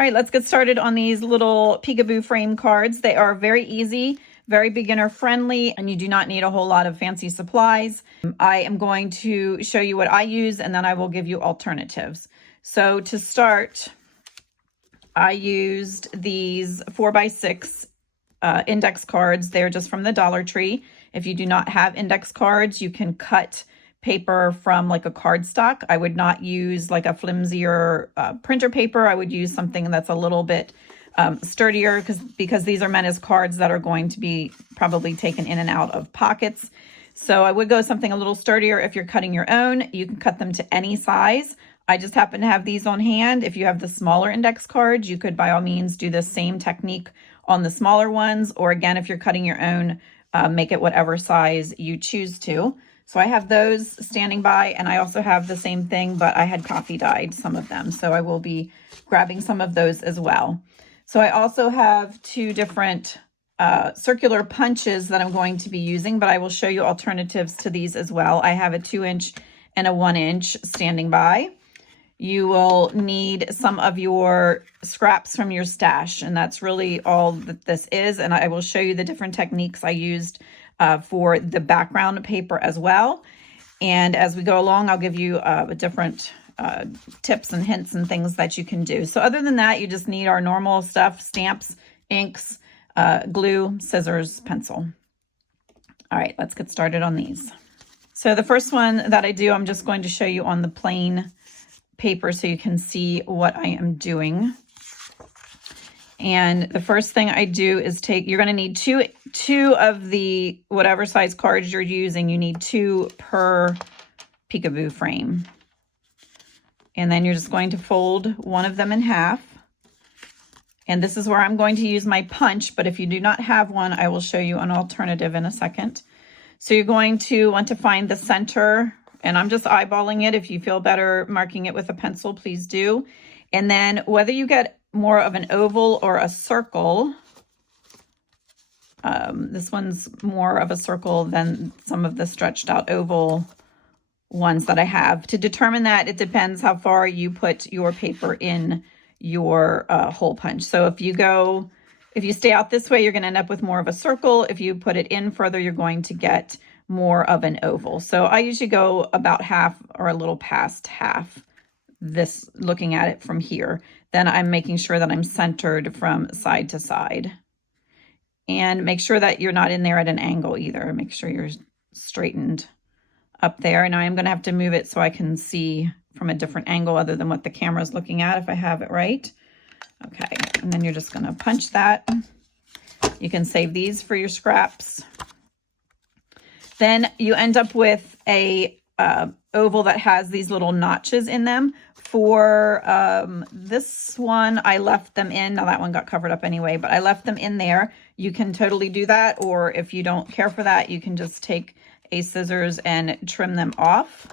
All right, let's get started on these little peekaboo frame cards. They are very easy, very beginner friendly, and you do not need a whole lot of fancy supplies. I am going to show you what I use, and then I will give you alternatives. So to start, I used these 4x6 index cards. They're just from the Dollar Tree. If you do not have index cards, you can cut paper from like a cardstock. I would not use like a flimsier printer paper. I would use something that's a little bit sturdier because these are meant as cards that are going to be probably taken in and out of pockets. So I would go something a little sturdier. If you're cutting your own, you can cut them to any size. I just happen to have these on hand. If you have the smaller index cards, you could by all means do the same technique on the smaller ones. Or again, if you're cutting your own, make it whatever size you choose to. So I have those standing by, and I also have the same thing, but I had coffee dyed some of them. So I will be grabbing some of those as well. So I also have two different circular punches that I'm going to be using, but I will show you alternatives to these as well. I have a 2-inch and a 1-inch standing by. You will need some of your scraps from your stash, and that's really all that this is. And I will show you the different techniques I used for the background paper as well. And as we go along, I'll give you different tips and hints and things that you can do. So other than that, you just need our normal stuff: stamps, inks, glue, scissors, pencil. All right, let's get started on these. So the first one that I do, I'm just going to show you on the plain paper so you can see what I am doing. And the first thing I do is you're going to need two of the whatever size cards you're using. You need 2 per peekaboo frame. And then you're just going to fold one of them in half. And this is where I'm going to use my punch, but if you do not have one, I will show you an alternative in a second. So you're going to want to find the center, and I'm just eyeballing it. If you feel better marking it with a pencil, please do. And then whether you get more of an oval or a circle, this one's more of a circle than some of the stretched out oval ones that I have. To determine that, it depends how far you put your paper in your hole punch. So if you stay out this way, you're going to end up with more of a circle. If you put it in further, you're going to get more of an oval. So I usually go about half or a little past half, this looking at it from here. Then I'm making sure that I'm centered from side to side. And make sure that you're not in there at an angle either. Make sure you're straightened up there. And I am going to have to move it so I can see from a different angle other than what the camera is looking at if I have it right. Okay, and then you're just going to punch that. You can save these for your scraps. Then you end up with a oval that has these little notches in them. For this one, I left them in. Now that one got covered up anyway, but I left them in there. You can totally do that, or if you don't care for that, you can just take a scissors and trim them off.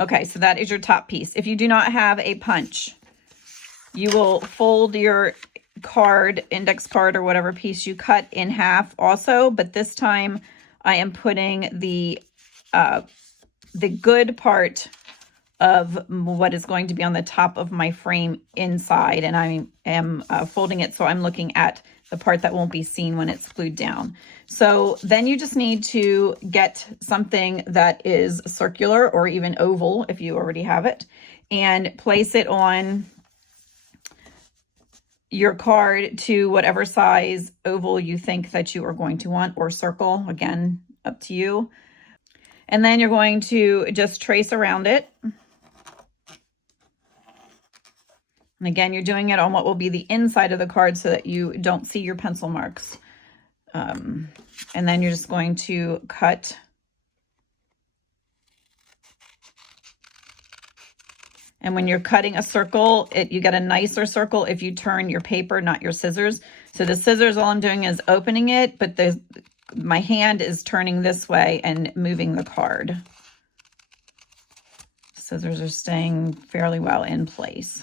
Okay, so that is your top piece. If you do not have a punch, you will fold your index card or whatever piece you cut in half also, but this time I am putting the good part of what is going to be on the top of my frame inside, and I am folding it so I'm looking at the part that won't be seen when it's glued down. So then you just need to get something that is circular or even oval if you already have it, and place it on your card to whatever size oval you think that you are going to want, or circle, again, up to you. And then you're going to just trace around it. And again, you're doing it on what will be the inside of the card so that you don't see your pencil marks. And then you're just going to cut. And when you're cutting a circle, you get a nicer circle if you turn your paper, not your scissors. So the scissors, all I'm doing is opening it, but my hand is turning this way and moving the card. Scissors are staying fairly well in place.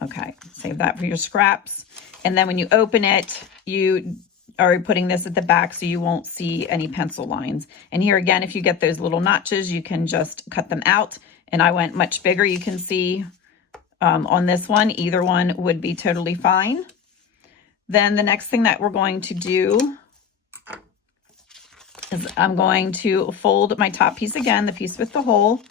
Okay, save that for your scraps. And then when you open it, you are putting this at the back so you won't see any pencil lines. And here again, if you get those little notches, you can just cut them out. And I went much bigger. You can see on this one, either one would be totally fine. Then the next thing that we're going to do is I'm going to fold my top piece again, the piece with the hole,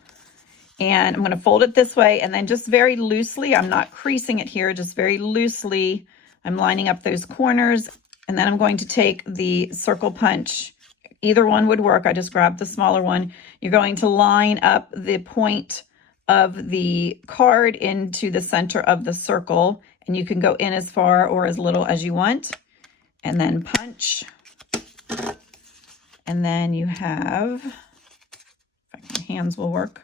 and I'm going to fold it this way, and then just very loosely, I'm not creasing it here, just very loosely, I'm lining up those corners, and then I'm going to take the circle punch. Either one would work. I just grabbed the smaller one. You're going to line up the point of the card into the center of the circle, and you can go in as far or as little as you want, and then punch. And then you have, my hands will work.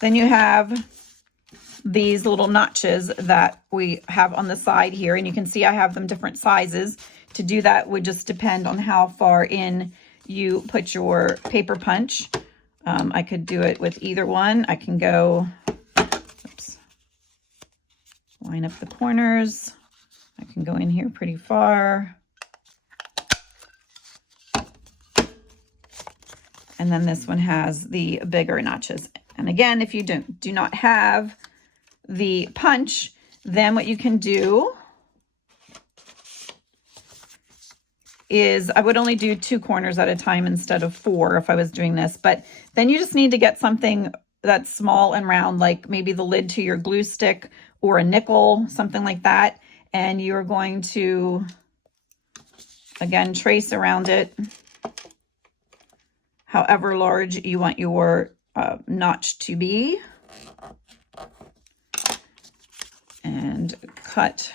Then you have these little notches that we have on the side here, and you can see I have them different sizes. To do that would just depend on how far in you put your paper punch. I could do it with either one. I can go, oops, line up the corners. I can go in here pretty far. And then this one has the bigger notches. And again, if you do not have the punch, then what you can do is I would only do 2 corners at a time instead of 4 if I was doing this. But then you just need to get something that's small and round, like maybe the lid to your glue stick or a nickel, something like that. And you're going to, again, trace around it however large you want your notch to be, and cut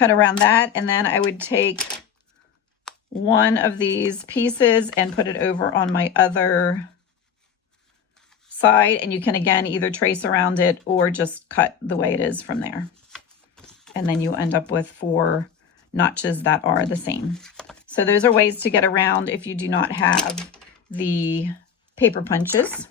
around that. And then I would take one of these pieces and put it over on my other side, and you can again either trace around it or just cut the way it is from there. And then you end up with 4 notches that are the same. So those are ways to get around if you do not have the paper punches.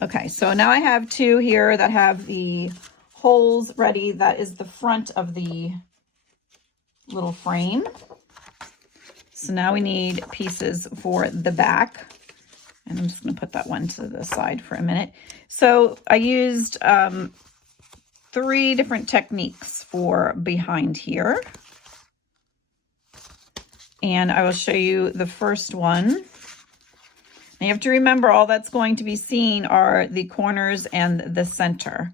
Okay, so now I have 2 here that have the holes ready. That is the front of the little frame. So now we need pieces for the back. And I'm just going to put that one to the side for a minute. So I used 3 different techniques for behind here. And I will show you the first one. Now you have to remember all that's going to be seen are the corners and the center.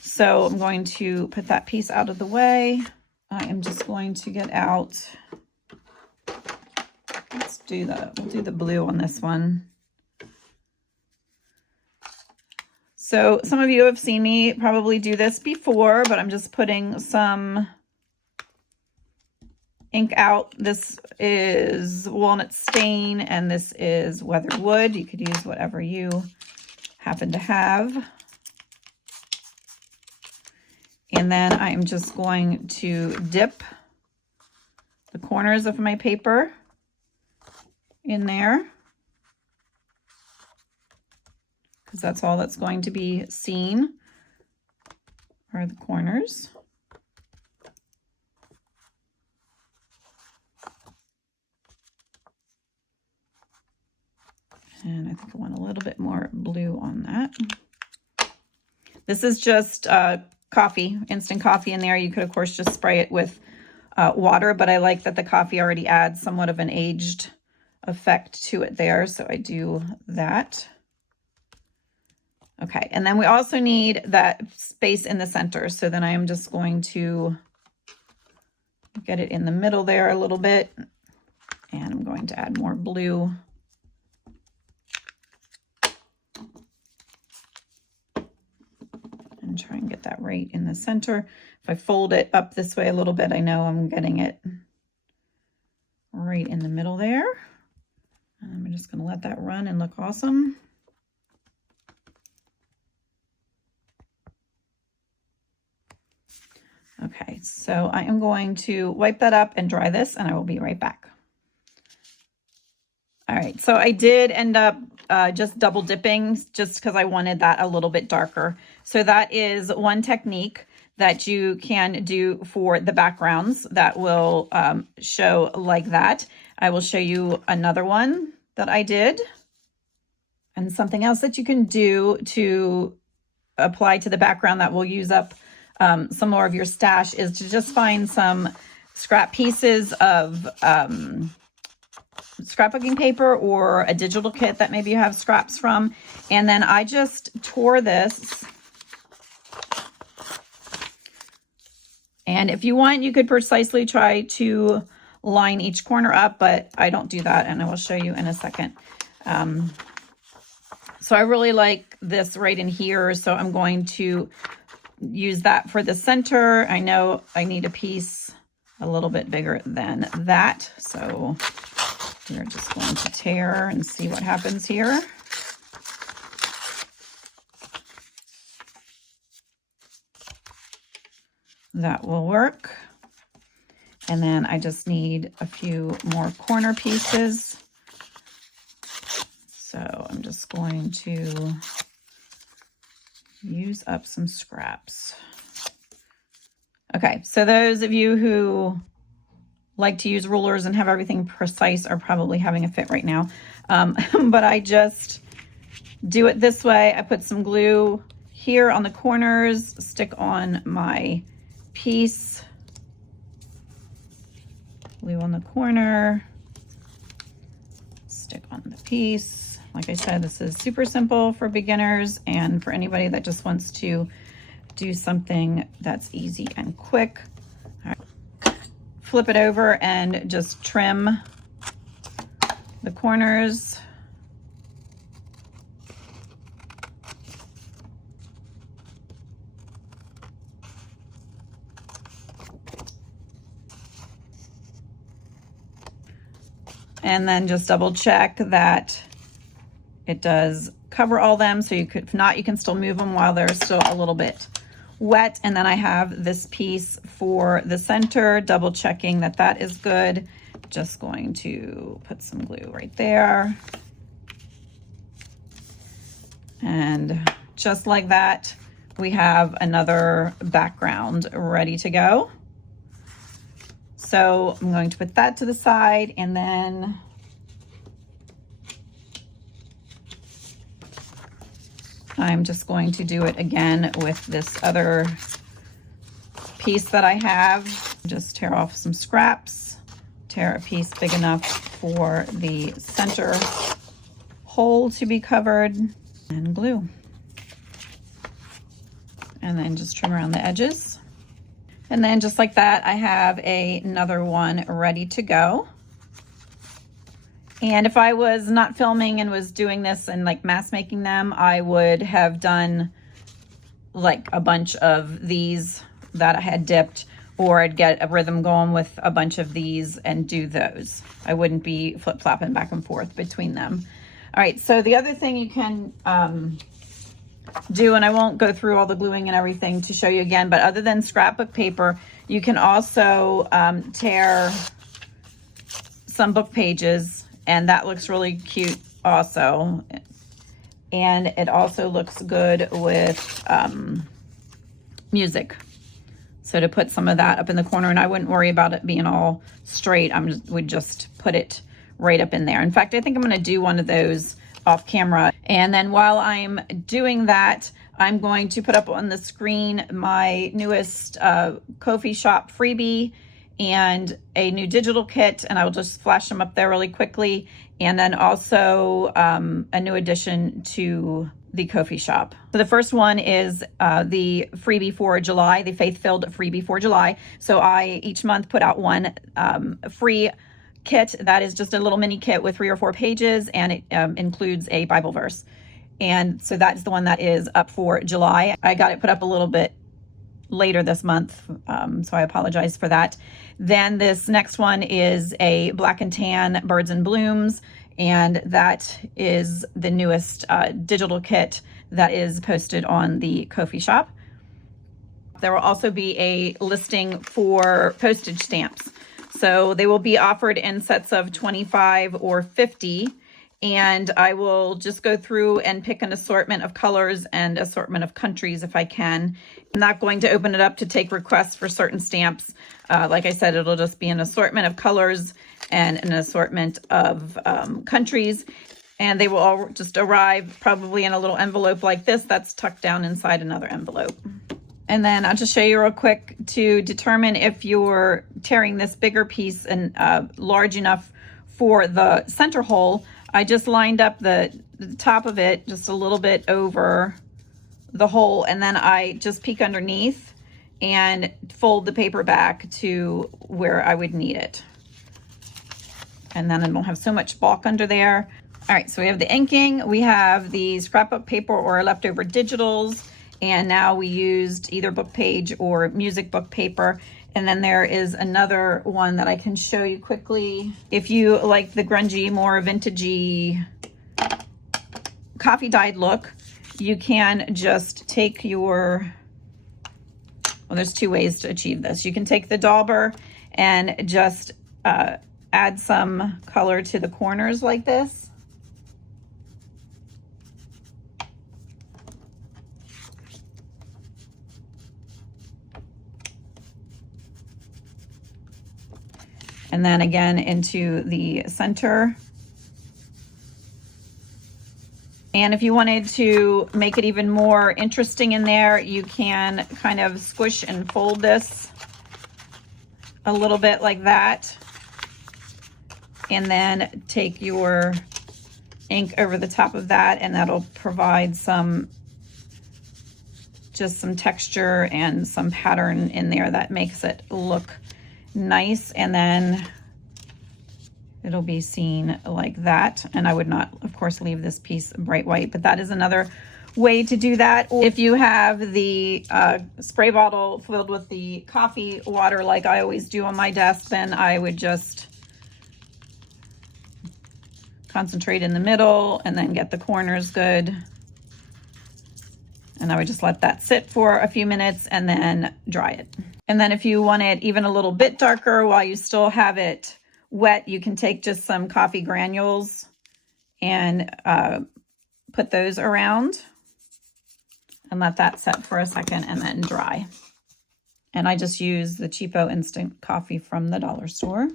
So I'm going to put that piece out of the way. I am just going to get out. We'll do the blue on this one. So some of you have seen me probably do this before, but I'm just putting some ink out. This is walnut stain and this is weathered wood. You could use whatever you happen to have. And then I'm just going to dip the corners of my paper in there, because that's all that's going to be seen are the corners. And I think I want a little bit more blue on that. This is just coffee, instant coffee in there. You could, of course, just spray it with water, but I like that the coffee already adds somewhat of an aged effect to it there, so I do that. Okay, and then we also need that space in the center, so then I am just going to get it in the middle there a little bit, and I'm going to add more blue. And try and get that right in the center. If I fold it up this way a little bit, I know I'm getting it right in the middle there. And I'm just going to let that run and look awesome. Okay, so I am going to wipe that up and dry this, and I will be right back. All right, so I did end up just double dipping just because I wanted that a little bit darker. So that is one technique that you can do for the backgrounds that will show like that. I will show you another one that I did. And something else that you can do to apply to the background that will use up some more of your stash is to just find some scrap pieces of scrapbooking paper or a digital kit that maybe you have scraps from. And then I just tore this. And if you want, you could precisely try to line each corner up, but I don't do that, and I will show you in a second. So I really like this right in here, so I'm going to use that for the center. I know I need a piece a little bit bigger than that, so we're just going to tear and see what happens here. That will work. And then I just need a few more corner pieces. So I'm just going to use up some scraps. Okay, so those of you who like to use rulers and have everything precise are probably having a fit right now. But I just do it this way. I put some glue here on the corners, stick on my piece, glue on the corner, stick on the piece. Like I said, this is super simple for beginners and for anybody that just wants to do something that's easy and quick. All right. Flip it over and just trim the corners. And then just double check that it does cover all them. So you could, if not, you can still move them while they're still a little bit wet. And then I have this piece for the center, double checking that that is good. Just going to put some glue right there. And just like that, we have another background ready to go. So I'm going to put that to the side, and then I'm just going to do it again with this other piece that I have. Just tear off some scraps, tear a piece big enough for the center hole to be covered, and glue. And then just trim around the edges. And then just like that, I have another one ready to go. And if I was not filming and was doing this and like mass making them, I would have done like a bunch of these that I had dipped, or I'd get a rhythm going with a bunch of these and do those. I wouldn't be flip-flopping back and forth between them. All right, so the other thing you can do, and I won't go through all the gluing and everything to show you again, but other than scrapbook paper, you can also tear some book pages, and that looks really cute also. And it also looks good with music. So to put some of that up in the corner, and I wouldn't worry about it being all straight. Would just put it right up in there. In fact, I think I'm going to do one of those off camera. And then while I'm doing that, I'm going to put up on the screen my newest Ko-fi shop freebie and a new digital kit, and I'll just flash them up there really quickly. And then also a new addition to the Ko-fi shop. So the first one is the freebie for July, the faith-filled freebie for July. So I each month put out one free kit that is just a little mini kit with 3 or 4 pages, and it includes a Bible verse. And so that's the one that is up for July. I got it put up a little bit later this month, so I apologize for that. Then this next one is a black and tan birds and blooms, and that is the newest digital kit that is posted on the Ko-fi shop. There will also be a listing for postage stamps. So they will be offered in sets of 25 or 50. And I will just go through and pick an assortment of colors and assortment of countries if I can. I'm not going to open it up to take requests for certain stamps. Like I said, it'll just be an assortment of colors and an assortment of countries. And they will all just arrive probably in a little envelope like this that's tucked down inside another envelope. And then I'll just show you real quick to determine if you're tearing this bigger piece and large enough for the center hole. I just lined up the top of it just a little bit over the hole, and then I just peek underneath and fold the paper back to where I would need it. And then it won't have so much bulk under there. All right, so we have the inking, we have the scrapbook paper or leftover digitals, and now we used either book page or music book paper. And then there is another one that I can show you quickly. If you like the grungy, more vintagey, coffee dyed look, you can just take your, well, there's two ways to achieve this. You can take the dauber and just add some color to the corners like this. And then again into the center. And if you wanted to make it even more interesting in there, you can kind of squish and fold this a little bit like that. And then take your ink over the top of that, and that'll provide some, just some texture and some pattern in there that makes it look nice. And then it'll be seen like that. And I would not, of course, leave this piece bright white, but that is another way to do that. If you have the spray bottle filled with the coffee water like I always do on my desk, then I would just concentrate in the middle and then get the corners good. And I would just let that sit for a few minutes and then dry it. And then if you want it even a little bit darker while you still have it wet, you can take just some coffee granules and put those around and let that set for a second and then dry. And I just use the cheapo instant coffee from the dollar store.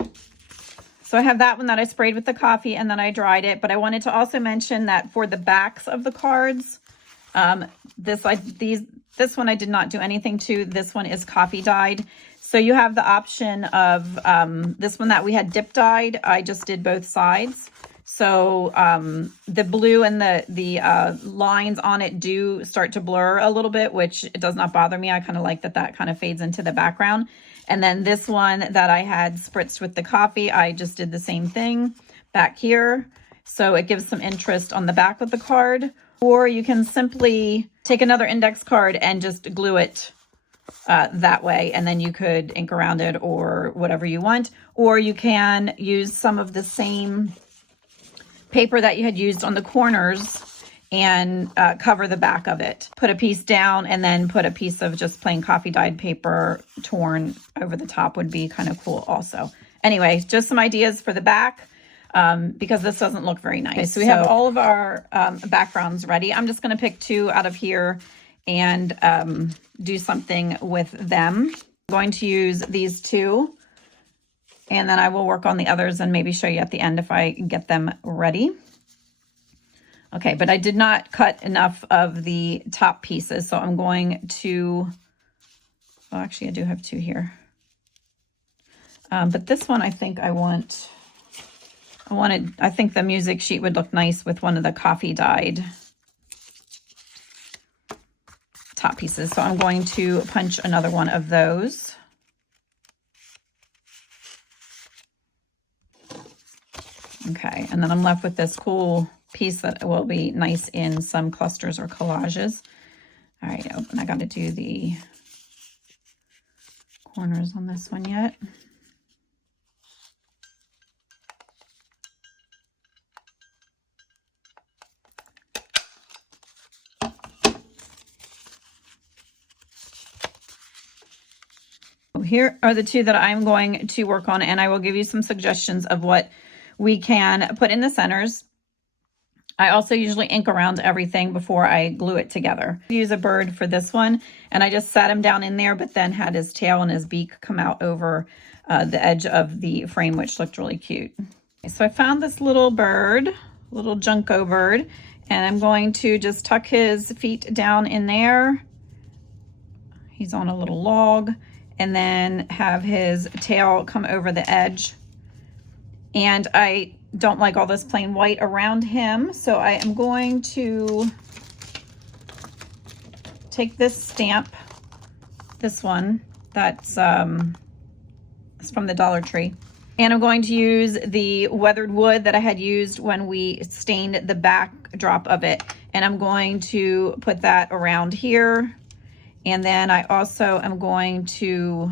So I have that one that I sprayed with the coffee and then I dried it. But I wanted to also mention that for the backs of the cards, this one I did not do anything to. This one is coffee dyed. So you have the option of this one that we had dip dyed. I just did both sides. So the blue and the lines on it do start to blur a little bit, which it does not bother me. I kind of like that kind of fades into the background. And then this one that I had spritzed with the coffee, I just did the same thing back here. So it gives some interest on the back of the card. Or you can simply take another index card and just glue it that way. And then you could ink around it or whatever you want. Or you can use some of the same paper that you had used on the corners and cover the back of it. Put a piece down and then put a piece of just plain coffee dyed paper torn over the top would be kind of cool also. Anyway, just some ideas for the back because this doesn't look very nice. Okay, so we have all of our backgrounds ready. I'm just going to pick two out of here and do something with them. I'm going to use these two and then I will work on the others and maybe show you at the end if I get them ready. Okay, but I did not cut enough of the top pieces, so I'm going to, well, actually I do have two here. But this one I think I think the music sheet would look nice with one of the coffee dyed top pieces. So I'm going to punch another one of those. Okay, and then I'm left with this cool piece that will be nice in some clusters or collages. All right, and I got to do the corners on this one yet. here are the two that I'm going to work on, and I will give you some suggestions of what we can put in the centers. I also usually ink around everything before I glue it together. I use a bird for this one, and I just sat him down in there, but then had his tail and his beak come out over the edge of the frame, which looked really cute. So I found this little bird, little Junco bird, and I'm going to just tuck his feet down in there. He's on a little log, and then have his tail come over the edge. And I don't like all this plain white around him, so I am going to take this stamp, this one, that's it's from the Dollar Tree, and I'm going to use the weathered wood that I had used when we stained the backdrop of it, and I'm going to put that around here. And then I also am going to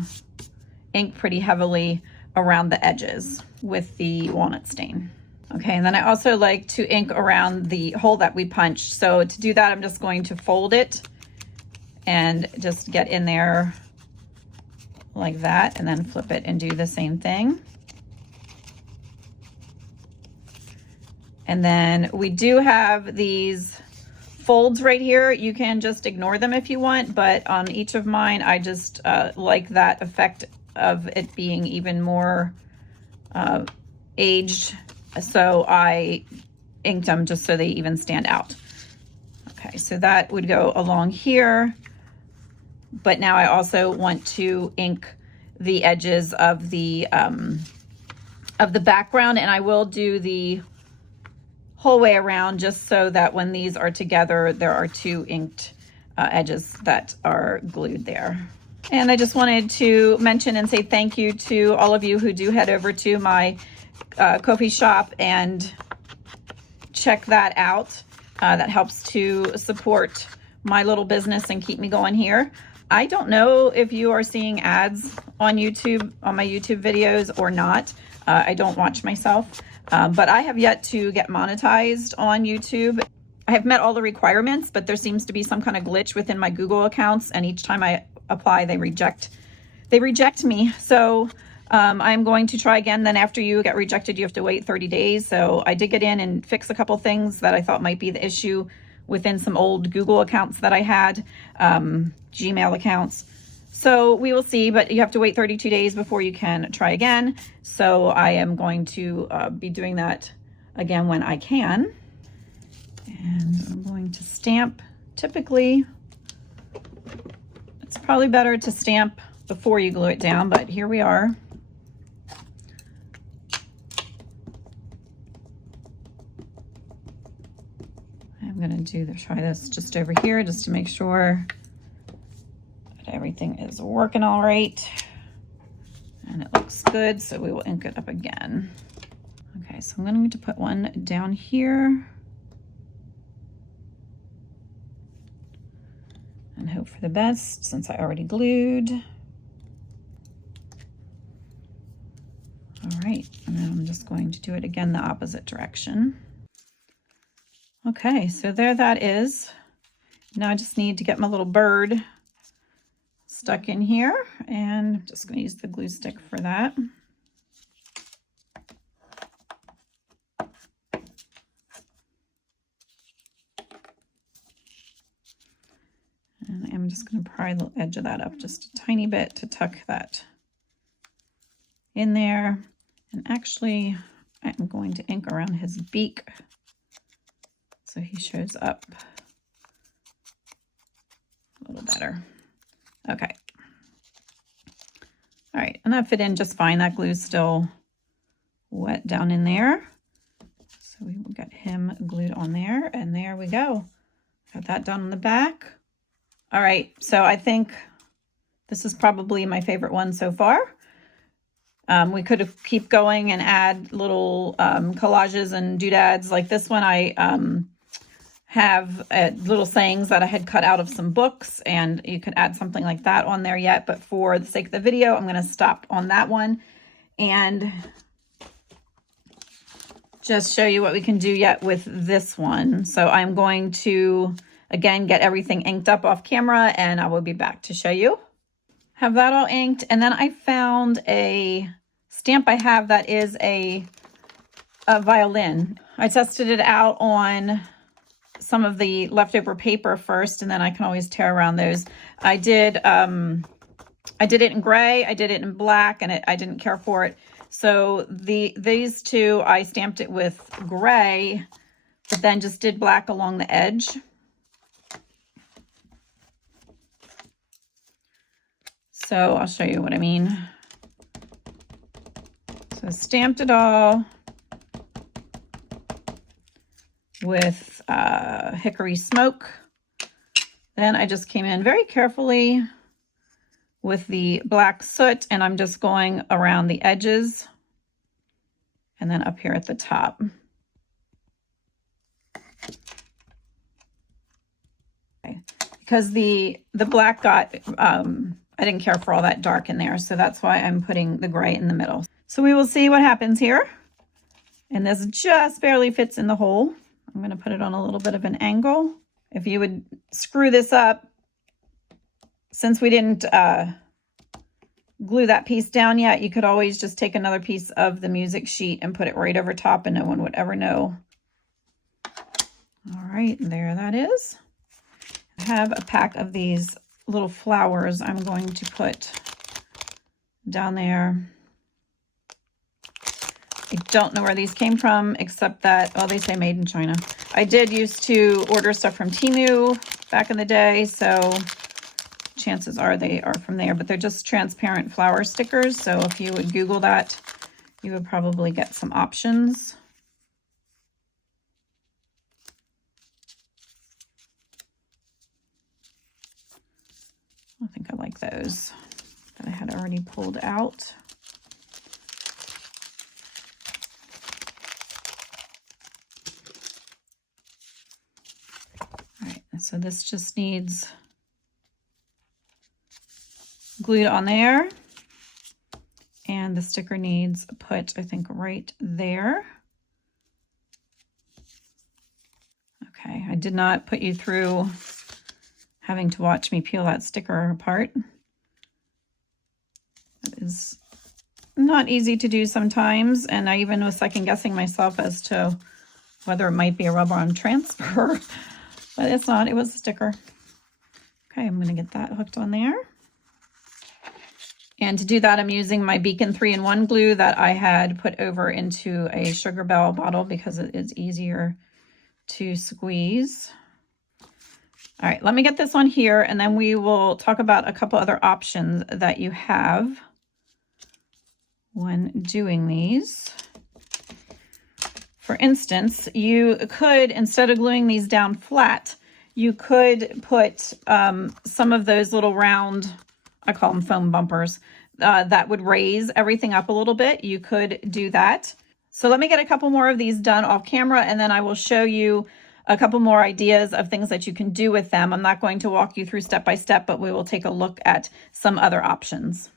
ink pretty heavily around the edges with the walnut stain. Okay, and then I also like to ink around the hole that we punched. So to do that, I'm just going to fold it and just get in there like that, and then flip it and do the same thing. And then we do have these folds right here. You can just ignore them if you want, but on each of mine, I just like that effect of it being even more aged. So I inked them just so they even stand out. Okay, so that would go along here. But now I also want to ink the edges of the background, and I will do the whole way around just so that when these are together, there are two inked edges that are glued there. And I just wanted to mention and say thank you to all of you who do head over to my Ko-fi shop and check that out. That helps to support my little business and keep me going here. I don't know if you are seeing ads on YouTube, on my YouTube videos or not. I don't watch myself. But I have yet to get monetized on YouTube. I have met all the requirements, but there seems to be some kind of glitch within my Google accounts, and each time I apply, they reject me. So I'm going to try again. Then after you get rejected, you have to wait 30 days. So I did get in and fix a couple things that I thought might be the issue within some old Google accounts that I had, Gmail accounts. So we will see, but you have to wait 32 days before you can try again. So I am going to be doing that again when I can. And I'm going to stamp. Typically, it's probably better to stamp before you glue it down, but here we are. I'm going to try this just over here just to make sure that everything is working all right. And it looks good, so we will ink it up again. Okay, so I'm going to put one down here. And hope for the best since I already glued. All right, and then I'm just going to do it again the opposite direction. Okay, so there that is. Now I just need to get my little bird stuck in here, and I'm just going to use the glue stick for that. And I'm just going to pry the edge of that up just a tiny bit to tuck that in there. And actually, I'm going to ink around his beak so he shows up a little better. Okay. All right, and that fit in just fine. That glue's still wet down in there. So we will get him glued on there, and there we go. Got that done on the back. All right, so I think this is probably my favorite one so far. We could have keep going and add little collages and doodads like this one. I have little sayings that I had cut out of some books, and you could add something like that on there yet. But for the sake of the video, I'm going to stop on that one and just show you what we can do yet with this one. So I'm going to, again, get everything inked up off camera, and I will be back to show you have that all inked. And then I found a stamp I have that is a violin. I tested it out on some of the leftover paper first, and then I can always tear around those. I did it in gray, I did it in black, and I didn't care for it. So these two, I stamped it with gray, but then just did black along the edge. So I'll show you what I mean. So I stamped it all with Hickory Smoke. Then I just came in very carefully with the black soot, and I'm just going around the edges and then up here at the top. Okay. Because the black got, I didn't care for all that dark in there, so that's why I'm putting the gray in the middle. So we will see what happens here. And this just barely fits in the hole. I'm going to put it on a little bit of an angle. If you would screw this up, since we didn't glue that piece down yet, you could always just take another piece of the music sheet and put it right over top and no one would ever know. All right, there that is. I have a pack of these little flowers I'm going to put down there. I don't know where these came from, except that, oh, they say made in China. I did used to order stuff from Temu back in the day, so chances are they are from there, but they're just transparent flower stickers. So if you would Google that, you would probably get some options. I think I like those that I had already pulled out. All right, so this just needs glued on there, and the sticker needs put, I think, right there. Okay, I did not put you through having to watch me peel that sticker apart. That is not easy to do sometimes, and I even was second guessing myself as to whether it might be a rub-on transfer, but it's not, it was a sticker. Okay, I'm gonna get that hooked on there. And to do that, I'm using my Beacon 3-in-1 glue that I had put over into a Sugar Bell bottle because it is easier to squeeze. All right, let me get this on here, and then we will talk about a couple other options that you have when doing these. For instance, you could, instead of gluing these down flat, you could put some of those little round, I call them foam bumpers, that would raise everything up a little bit. You could do that. So let me get a couple more of these done off camera, and then I will show you a couple more ideas of things that you can do with them. I'm not going to walk you through step by step, but we will take a look at some other options.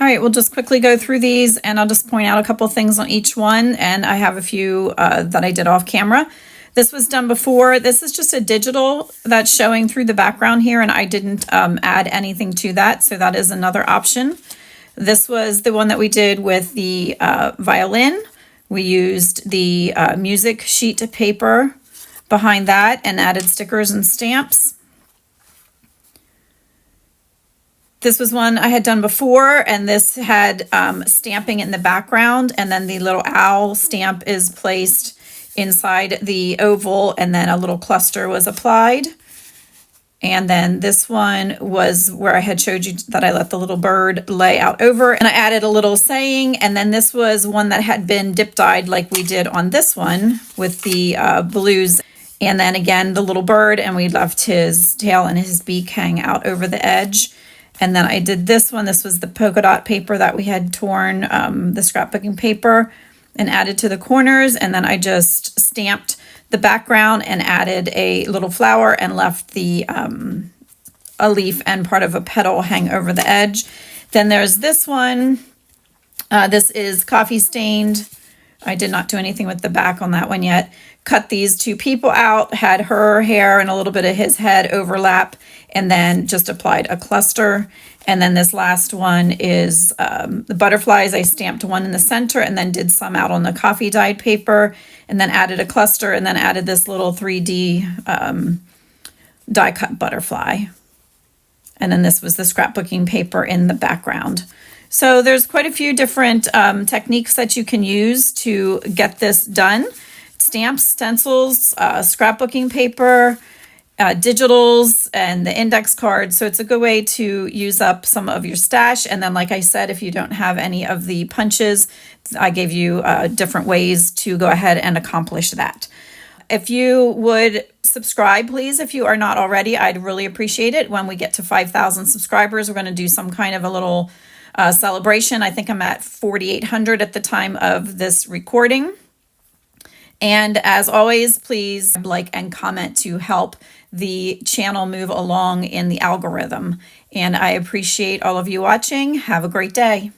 All right, we'll just quickly go through these, and I'll just point out a couple things on each one, and I have a few that I did off camera. This was done before. This is just a digital that's showing through the background here, and I didn't add anything to that, so that is another option. This was the one that we did with the violin. We used the music sheet of paper behind that and added stickers and stamps. This was one I had done before, and this had stamping in the background, and then the little owl stamp is placed inside the oval, and then a little cluster was applied. And then this one was where I had showed you that I let the little bird lay out over, and I added a little saying. And then this was one that had been dip dyed like we did on this one with the blues. And then again, the little bird, and we left his tail and his beak hang out over the edge. And then I did this one. This was the polka dot paper that we had torn, the scrapbooking paper, and added to the corners. And then I just stamped the background and added a little flower and left the a leaf and part of a petal hang over the edge. Then there's this one. This is coffee stained. I did not do anything with the back on that one yet. Cut these two people out, had her hair and a little bit of his head overlap, and then just applied a cluster. And then this last one is the butterflies. I stamped one in the center and then did some out on the coffee dyed paper, and then added a cluster, and then added this little 3D die cut butterfly. And then this was the scrapbooking paper in the background. So there's quite a few different techniques that you can use to get this done. Stamps, stencils, scrapbooking paper, digitals, and the index cards. So it's a good way to use up some of your stash. And then, like I said, if you don't have any of the punches, I gave you different ways to go ahead and accomplish that. If you would subscribe, please, if you are not already, I'd really appreciate it. When we get to 5,000 subscribers, we're going to do some kind of a little celebration. I think I'm at 4,800 at the time of this recording. And as always, please like and comment to help the channel move along in the algorithm. And I appreciate all of you watching. Have a great day.